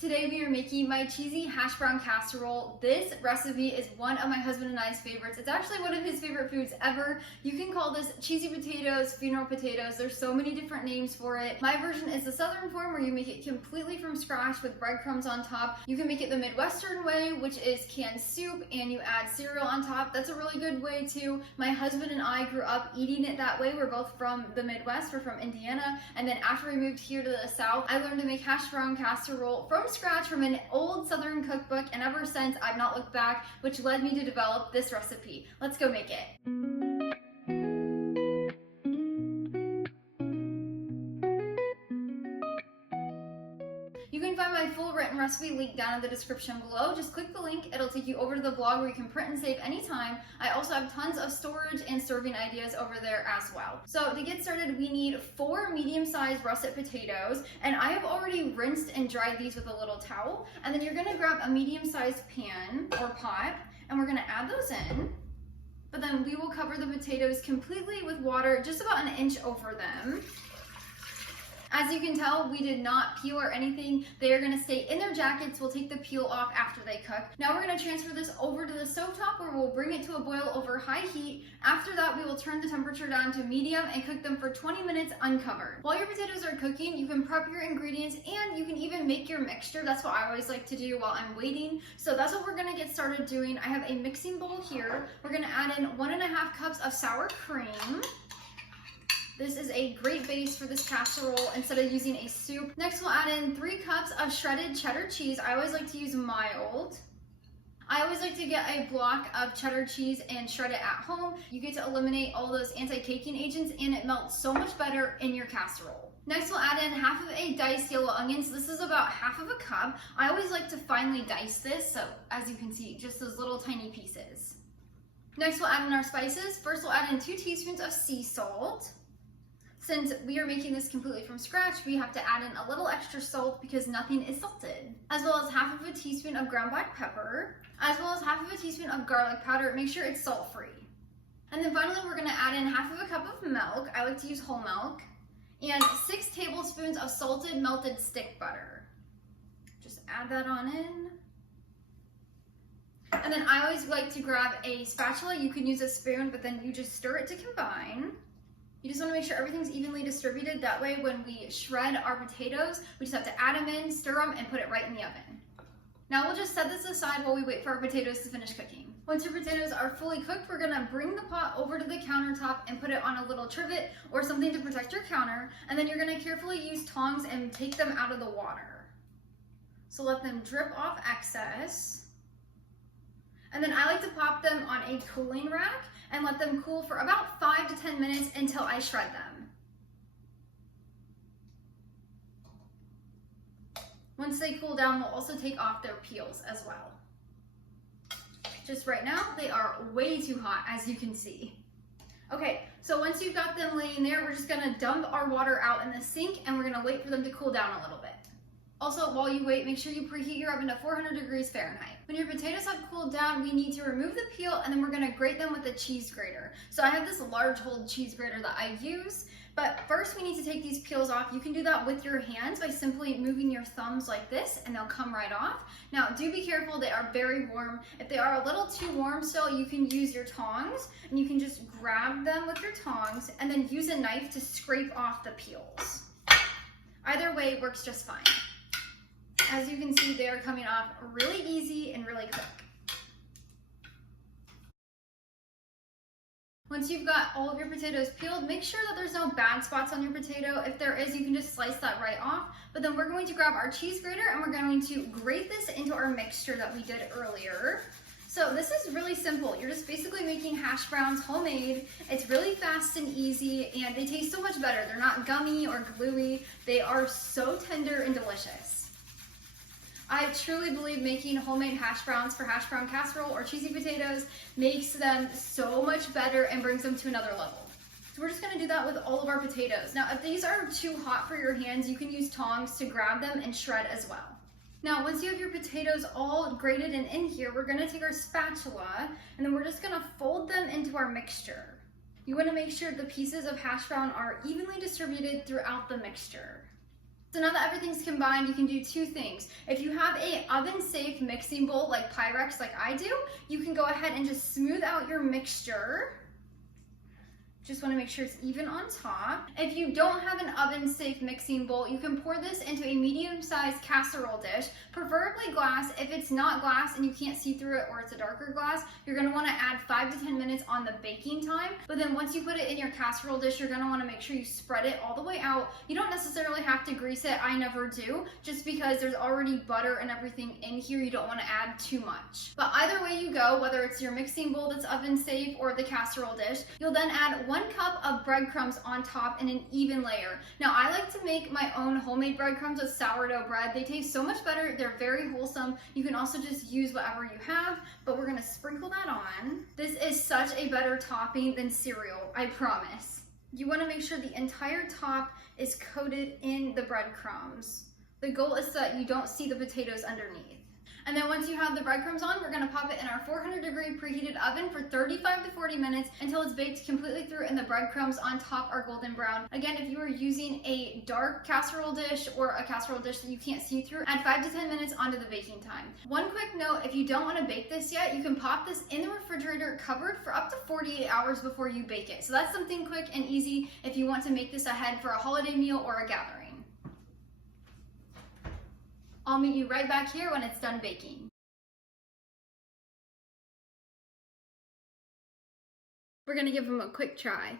Today we are making my cheesy hash brown casserole. This recipe is one of my husband and I's favorites. It's actually one of his favorite foods ever. You can call this cheesy potatoes, funeral potatoes. There's so many different names for it. My version is the southern form where you make it completely from scratch with breadcrumbs on top. You can make it the Midwestern way, which is canned soup and you add cereal on top. That's a really good way too. My husband and I grew up eating it that way. We're both from the Midwest. We're from Indiana. And then after we moved here to the South, I learned to make hash brown casserole from scratch from an old Southern cookbook, and ever since I've not looked back, which led me to develop this recipe. Let's go make it. You can find my full written recipe linked down in the description below. Just click the link, it'll take you over to the blog where you can print and save anytime. I also have tons of storage and serving ideas over there as well. So to get started, we need 4 medium-sized russet potatoes, and I have already rinsed and dried these with a little towel. And then you're gonna grab a medium-sized pan or pot, and we're gonna add those in. But then we will cover the potatoes completely with water, just about an inch over them. As you can tell, we did not peel or anything. They are gonna stay in their jackets. We'll take the peel off after they cook. Now we're gonna transfer this over to the stovetop where we'll bring it to a boil over high heat. After that, we will turn the temperature down to medium and cook them for 20 minutes uncovered. While your potatoes are cooking, you can prep your ingredients and you can even make your mixture. That's what I always like to do while I'm waiting. So that's what we're gonna get started doing. I have a mixing bowl here. We're gonna add in 1.5 cups of sour cream. This is a great base for this casserole instead of using a soup. Next, we'll add in 3 cups of shredded cheddar cheese. I always like to use mild. I always like to get a block of cheddar cheese and shred it at home. You get to eliminate all those anti-caking agents and it melts so much better in your casserole. Next, we'll add in half of a diced yellow onion. So this is about half of a cup. I always like to finely dice this, so as you can see, just those little tiny pieces. Next, we'll add in our spices. First, we'll add in 2 teaspoons of sea salt. Since we are making this completely from scratch, we have to add in a little extra salt because nothing is salted. As well as half of a teaspoon of ground black pepper, as well as half of a teaspoon of garlic powder. Make sure it's salt-free. And then finally, we're gonna add in half of a cup of milk. I like to use whole milk. And 6 tablespoons of salted melted stick butter. Just add that on in. And then I always like to grab a spatula. You can use a spoon, but then you just stir it to combine. You just want to make sure everything's evenly distributed. That way when we shred our potatoes, we just have to add them in, stir them, and put it right in the oven. Now we'll just set this aside while we wait for our potatoes to finish cooking. Once your potatoes are fully cooked, we're gonna bring the pot over to the countertop and put it on a little trivet or something to protect your counter. And then you're gonna carefully use tongs and take them out of the water. So let them drip off excess. And then I like to pop them on a cooling rack and let them cool for about 5 to 10 minutes until I shred them. Once they cool down, we'll also take off their peels as well. Just right now, they are way too hot, as you can see. Okay, so once you've got them laying there, we're just gonna dump our water out in the sink and we're gonna wait for them to cool down a little bit. Also, while you wait, make sure you preheat your oven to 400 degrees Fahrenheit. When your potatoes have cooled down, we need to remove the peel and then we're gonna grate them with a cheese grater. So I have this large hole cheese grater that I use, but first we need to take these peels off. You can do that with your hands by simply moving your thumbs like this and they'll come right off. Now, do be careful, they are very warm. If they are a little too warm still, you can use your tongs and you can just grab them with your tongs and then use a knife to scrape off the peels. Either way works just fine. As you can see, they are coming off really easy and really quick. Once you've got all of your potatoes peeled, make sure that there's no bad spots on your potato. If there is, you can just slice that right off. But then we're going to grab our cheese grater and we're going to grate this into our mixture that we did earlier. So this is really simple. You're just basically making hash browns homemade. It's really fast and easy and they taste so much better. They're not gummy or gluey. They are so tender and delicious. I truly believe making homemade hash browns for hash brown casserole or cheesy potatoes makes them so much better and brings them to another level. So we're just gonna do that with all of our potatoes. Now, if these are too hot for your hands, you can use tongs to grab them and shred as well. Now, once you have your potatoes all grated and in here, we're gonna take our spatula and then we're just gonna fold them into our mixture. You wanna make sure the pieces of hash brown are evenly distributed throughout the mixture. So now that everything's combined, you can do two things. If you have a oven-safe mixing bowl like Pyrex like I do, you can go ahead and just smooth out your mixture. Just want to make sure it's even on top. If you don't have an oven-safe mixing bowl, you can pour this into a medium-sized casserole dish, preferably glass. If it's not glass and you can't see through it or it's a darker glass, you're going to want to add 5 to 10 minutes on the baking time. But then once you put it in your casserole dish, you're going to want to make sure you spread it all the way out. You don't necessarily have to grease it. I never do, just because there's already butter and everything in here. You don't want to add too much. But either way you go, whether it's your mixing bowl that's oven-safe or the casserole dish, you'll then add 1 cup of breadcrumbs on top in an even layer. Now I like to make my own homemade breadcrumbs with sourdough bread. They taste so much better. They're very wholesome. You can also just use whatever you have, but we're gonna sprinkle that on. This is such a better topping than cereal, I promise. You wanna make sure the entire top is coated in the breadcrumbs. The goal is so that you don't see the potatoes underneath. And then once you have the breadcrumbs on, we're gonna pop it in our 400-degree preheated oven for 35 to 40 minutes until it's baked completely through and the breadcrumbs on top are golden brown. Again, if you are using a dark casserole dish or a casserole dish that you can't see through, add 5 to 10 minutes onto the baking time. One quick note, if you don't wanna bake this yet, you can pop this in the refrigerator covered for up to 48 hours before you bake it. So that's something quick and easy if you want to make this ahead for a holiday meal or a gathering. I'll meet you right back here when it's done baking. We're gonna give them a quick try.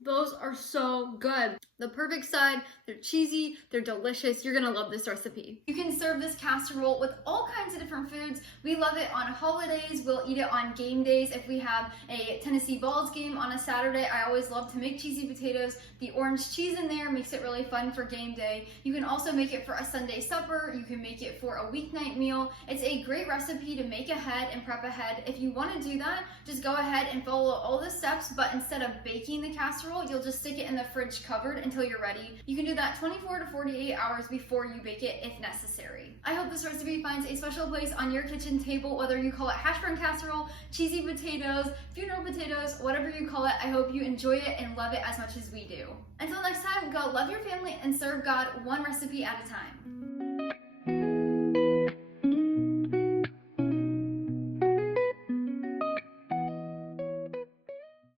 Those are so good. The perfect side, they're cheesy, they're delicious. You're gonna love this recipe. You can serve this casserole with all kinds of different foods. We love it on holidays. We'll eat it on game days. If we have a Tennessee Vols game on a Saturday, I always love to make cheesy potatoes. The orange cheese in there makes it really fun for game day. You can also make it for a Sunday supper. You can make it for a weeknight meal. It's a great recipe to make ahead and prep ahead. If you wanna do that, just go ahead and follow all the steps, but instead of baking the casserole, you'll just stick it in the fridge covered until you're ready. You can do that 24 to 48 hours before you bake it if necessary. I hope this recipe finds a special place on your kitchen table, whether you call it hash brown casserole, cheesy potatoes, funeral potatoes, whatever you call it. I hope you enjoy it and love it as much as we do. Until next time, go love your family and serve God one recipe at a time.